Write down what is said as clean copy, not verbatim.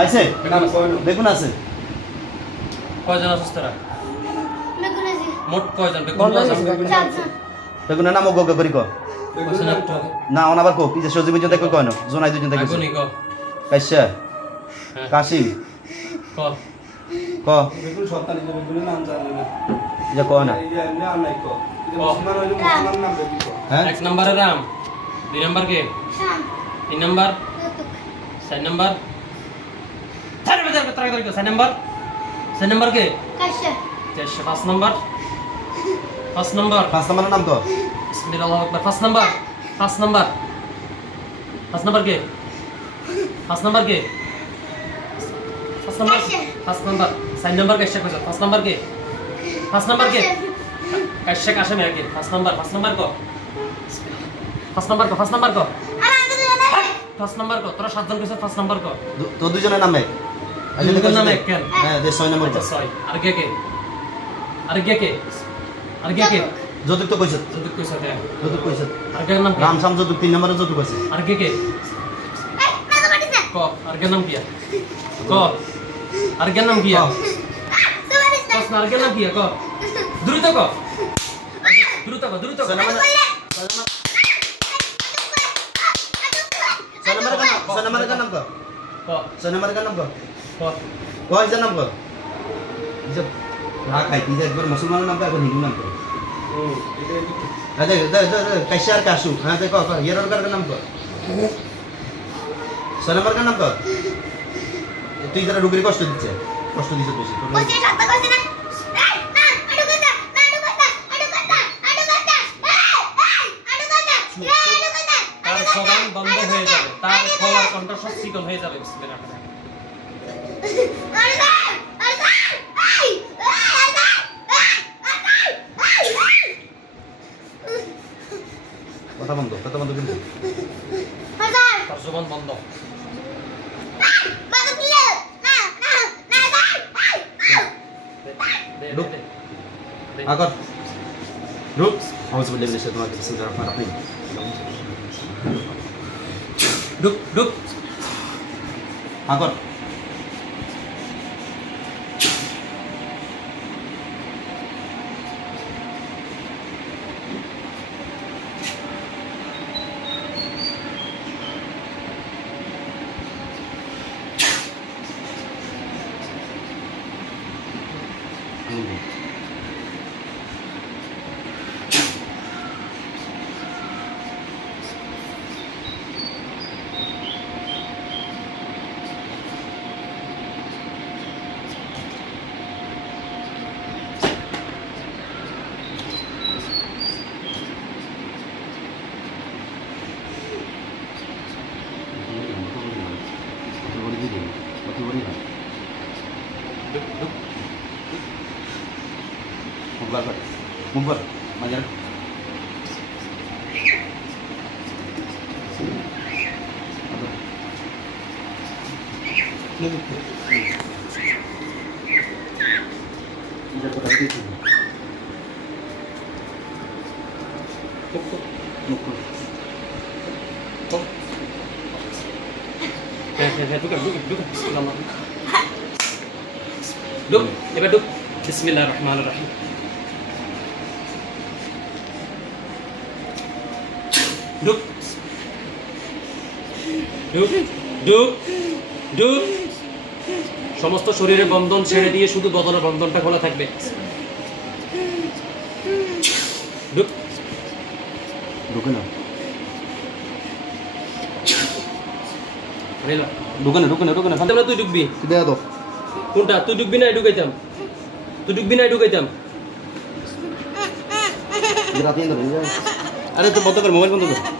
আইছে দেখুন আছে কয়জন আছিস তোরা মোট কয়জন দেখুন নাম গগ করি ক না অন আবার কো কি যে সজীব জন দেখো কয়নো জোনাই দুজন দেখো আগুনি ক কাইসা কাশিম ক ক দেখুন সন্তান হিসেবে নাম জানি না যে কয় না এই যে নাম নাই ক মুসলমান হইলে মুসলমান নাম দেখি ক হ্যাঁ এক নম্বরে রাম দুই নম্বর কে তিন নম্বর চার নম্বর চার নম্বর কে পাঁচ নম্বর নাম তো পাঁচ নম্বর কে চার নম্বর কাশ্যা কইছ পাঁচ নম্বর কে কাশ্যা কাশে মেরে কে পাঁচ নম্বর তোরা সাতজন কইছ পাঁচ নম্বর ক তো দুজনের নামে দুজনের নামে কেন হ্যাঁ দে 6 নম্বর 6 আর কে যদুক তো কইছ যদুক কইছ আর কে নাম রাম শাম যদুক 3 নম্বরে যদুক আছে আর কে ক আর কে নাম কি ক আর কে নাম কি কস না আর কে নাম কি ক দ্রুত ক सोनमर का नाम को सोनमर का नाम को कौन सा नाम को जब राख है तीसरा एक बार मुसलमान नाम का एक बार हिंदू नाम को अरे कैशार काशु हाँ देखो ये रोड का नाम को सोनमर का नाम को तो इधर डुगरी कष्ट दीचे সবাই বন্ধ হয়ে যাবে তার গলার কণ্ঠস্বর শীতল হয়ে যাবে বিসমিল্লাহ কথা বন্ধ কিন্তু তার জবান বন্ধ আগর রুক আউযু বিল্লাহি মিনাশ শাইতানির রাজিম বিসমিল্লাহির রহমানির রহিম ডুক আগর Mumbar, majar. Bismillahirrahmanirrahim. Duk. সমস্ত শরীরের বন্ধন ছেড়ে দিয়ে শুধু বদনের বন্ধনটা খোলা থাকবে ঢুকে না তুই ঢুকবি কোনটা তুই ঢুকবি না ঢুকাইতাম আরে তো বন্ধ কর মোবাইল বন্ধ কর